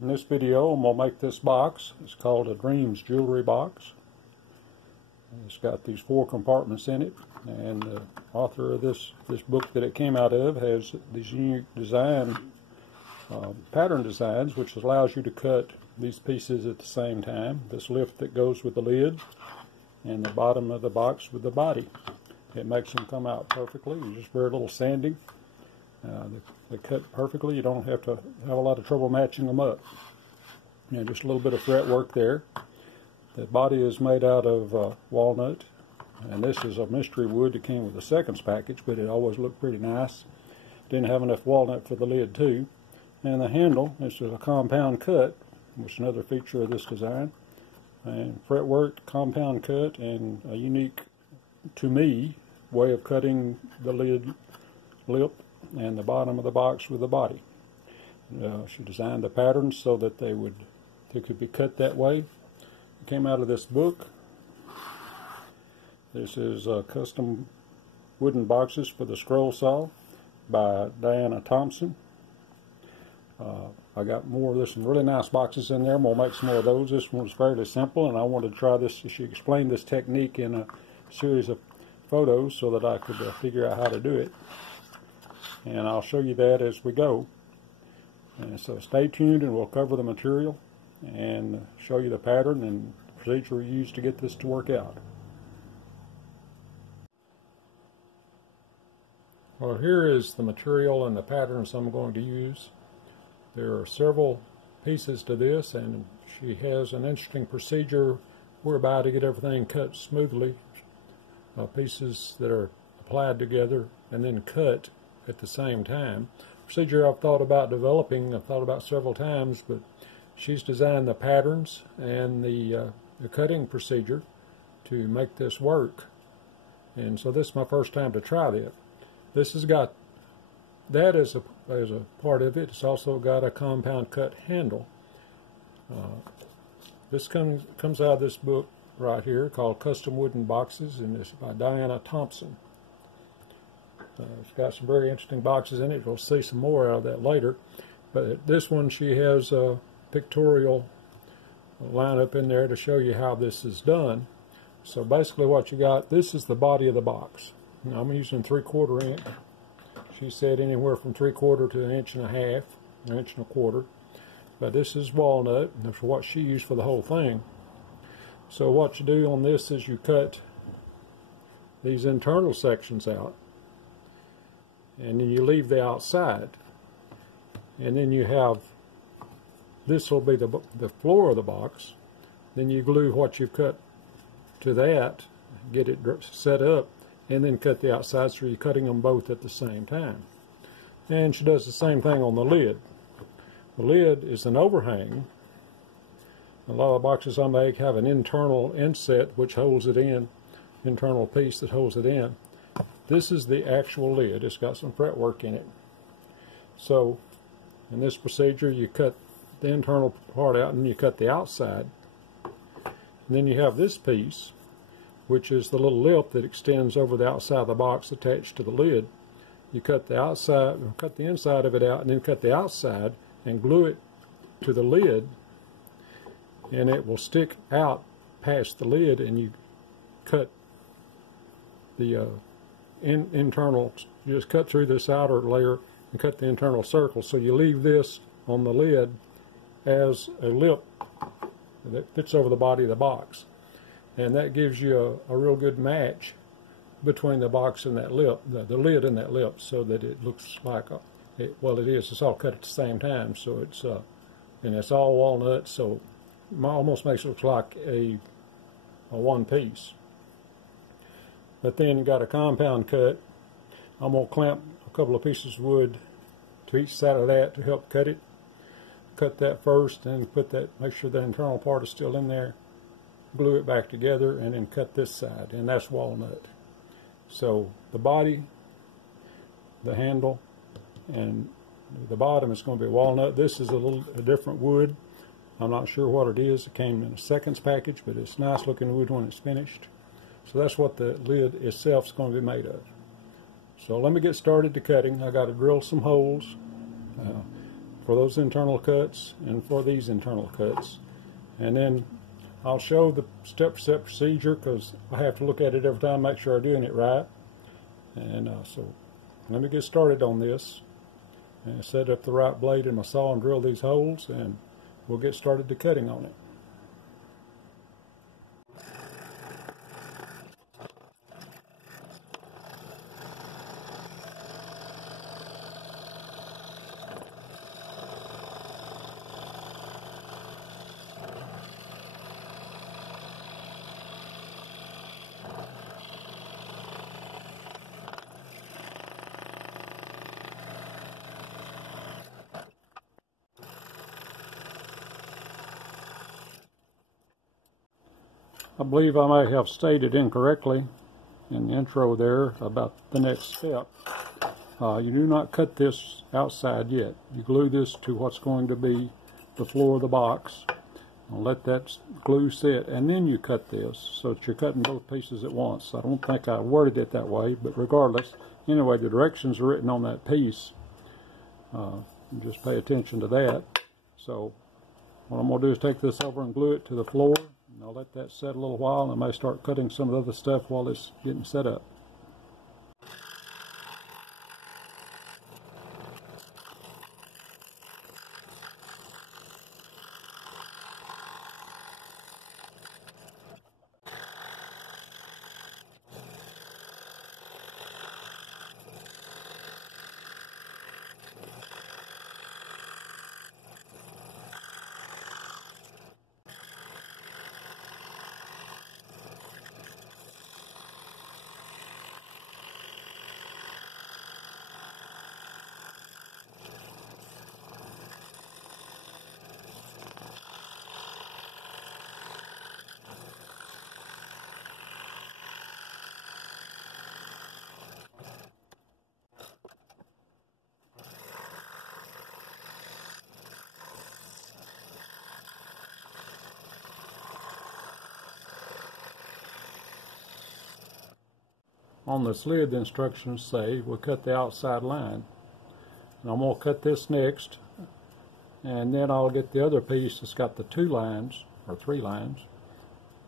In this video, I'm going to make this box. It's called a Dreams Jewelry Box. It's got these 4 compartments in it, and the author of this book that it came out of has these unique pattern designs, which allows you to cut these pieces at the same time. This lift that goes with the lid, and the bottom of the box with the body. It makes them come out perfectly. You just very little sanding. They cut perfectly. You don't have to have a lot of trouble matching them up. Just a little bit of fretwork there. The body is made out of walnut, and this is a mystery wood that came with the seconds package, but it always looked pretty nice. Didn't have enough walnut for the lid too. And the handle, this is a compound cut, which is another feature of this design. And fretwork, compound cut, and a unique, to me, way of cutting the lid lip and the bottom of the box with the body. She designed the patterns so that they could be cut that way. It came out of this book. This is custom wooden boxes for the scroll saw by Diana Thompson. I got more. There's some really nice boxes in there. I'm going to make some more of those. This one's fairly simple, and I wanted to try this. She explained this technique in a series of photos so that I could figure out how to do it. And I'll show you that as we go. And so stay tuned, and we'll cover the material and show you the pattern and the procedure we use to get this to work out. Well, here is the material and the patterns I'm going to use. There are several pieces to this, and she has an interesting procedure whereby to get everything cut smoothly. Pieces that are applied together and then cut at the same time. Procedure I've thought about developing, I've thought about several times, but she's designed the patterns and the cutting procedure to make this work. And so this is my first time to try that. This has got that as a part of it. It's also got a compound cut handle. This comes out of this book right here called Custom Wooden Boxes, and it's by Diana Thompson. It's got some very interesting boxes in it. We'll see some more out of that later. But this one, she has a pictorial lineup in there to show you how this is done. So basically what you got, this is the body of the box. Now I'm using 3/4 inch. She said anywhere from 3/4 to 1.5 inches, 1 1/4 inch. But this is walnut, and that's what she used for the whole thing. So what you do on this is you cut these internal sections out, and then you leave the outside. And then you have, this will be the floor of the box. Then you glue what you've cut to that, get it set up, and then cut the outside, so you're cutting them both at the same time. And she does the same thing on the lid. The lid is an overhang. A lot of the boxes I make have an internal inset which holds it in, internal piece that holds it in. This is the actual lid. It's got some fretwork in it. So in this procedure, you cut the internal part out and you cut the outside. And then you have this piece, which is the little lip that extends over the outside of the box attached to the lid. You cut the outside, cut the inside of it out, and then cut the outside and glue it to the lid, and it will stick out past the lid, and you cut the internal, you just cut through this outer layer and cut the internal circle. So you leave this on the lid as a lip that fits over the body of the box. And that gives you a real good match between the box and that lip, the lid and that lip, so that it looks like, it's all cut at the same time. So it's, and it's all walnut, so it almost makes it look like a one piece. But then you got a compound cut. I'm going to clamp a couple of pieces of wood to each side of that to help cut it. Cut that first, and put that, make sure the internal part is still in there. Glue it back together, and then cut this side, and that's walnut. So the body, the handle, and the bottom is going to be walnut. This is a different wood. I'm not sure what it is. It came in a seconds package, but it's nice looking wood when it's finished. So that's what the lid itself is going to be made of. So let me get started to cutting. I got to drill some holes. for those internal cuts and for these internal cuts. And then I'll show the step-by-step procedure because I have to look at it every time, make sure I'm doing it right. And so let me get started on this and set up the right blade in my saw and drill these holes, and we'll get started to cutting on it. I believe I may have stated incorrectly in the intro there about the next step. You do not cut this outside yet. You glue this to what's going to be the floor of the box. I'll let that glue sit, and then you cut this so that you're cutting both pieces at once. I don't think I worded it that way, but regardless, anyway, the directions are written on that piece. Just pay attention to that. So what I'm going to do is take this over and glue it to the floor. And I'll let that set a little while, and I may start cutting some of the other stuff while it's getting set up. On this lid, the instructions say we'll cut the outside line. And I'm going to cut this next, and then I'll get the other piece that's got the 2 lines, or 3 lines,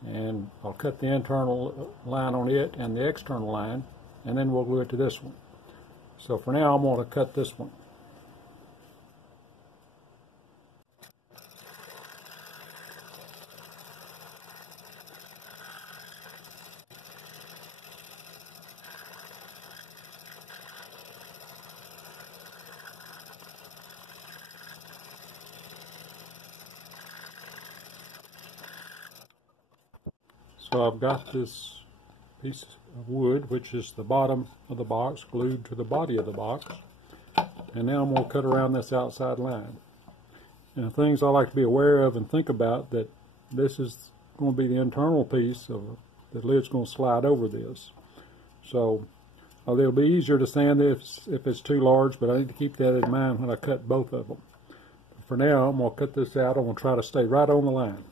and I'll cut the internal line on it and the external line, and then we'll glue it to this one. So for now, I'm going to cut this one. So I've got this piece of wood, which is the bottom of the box, glued to the body of the box. And now I'm going to cut around this outside line. And the things I like to be aware of and think about, that this is going to be the internal piece of the lid's going to slide over this. So it'll be easier to sand this if it's too large, but I need to keep that in mind when I cut both of them. For now, I'm going to cut this out. I'm going to try to stay right on the line.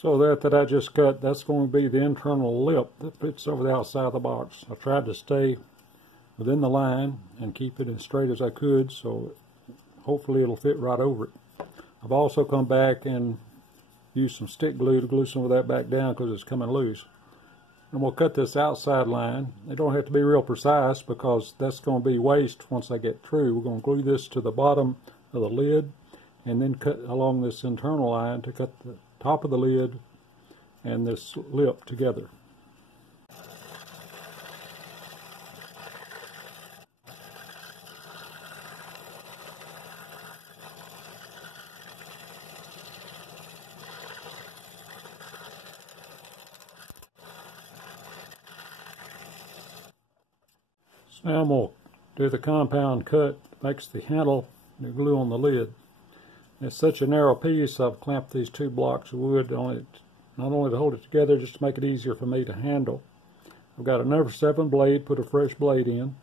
So that I just cut, that's going to be the internal lip that fits over the outside of the box. I tried to stay within the line and keep it as straight as I could, so hopefully it'll fit right over it. I've also come back and used some stick glue to glue some of that back down because it's coming loose. And we'll cut this outside line. It don't have to be real precise because that's going to be waste once I get through. We're going to glue this to the bottom of the lid and then cut along this internal line to cut the top of the lid and this lip together. So now I'm going to do the compound cut that makes the handle and the glue on the lid. It's such a narrow piece, I've clamped these 2 blocks of wood on it, not only to hold it together, just to make it easier for me to handle. I've got a number 7 blade, put a fresh blade in.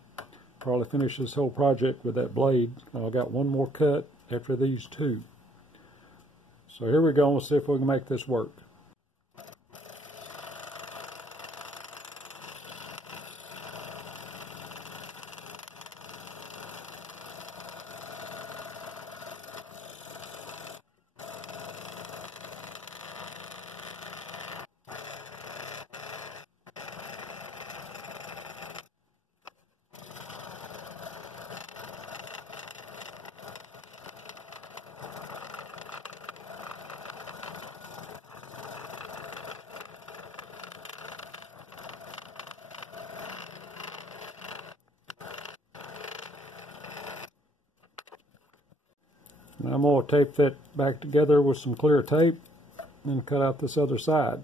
Probably finish this whole project with that blade. I've got one more cut after these 2. So here we go, let's see if we can make this work. Now I'm going to tape that back together with some clear tape and cut out this other side.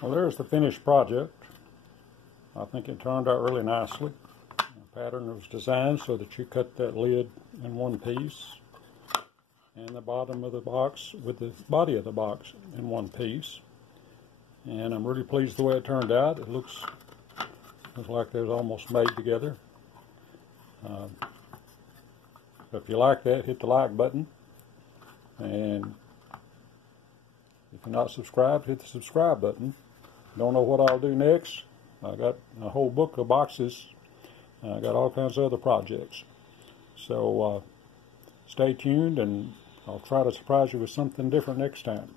Well, there's the finished project. I think it turned out really nicely. The pattern was designed so that you cut that lid in one piece and the bottom of the box with the body of the box in one piece. And I'm really pleased the way it turned out. It looks like they was almost made together. If you like that, hit the like button. And if you're not subscribed, hit the subscribe button. Don't know what I'll do next. I got a whole book of boxes. I got all kinds of other projects. So stay tuned, and I'll try to surprise you with something different next time.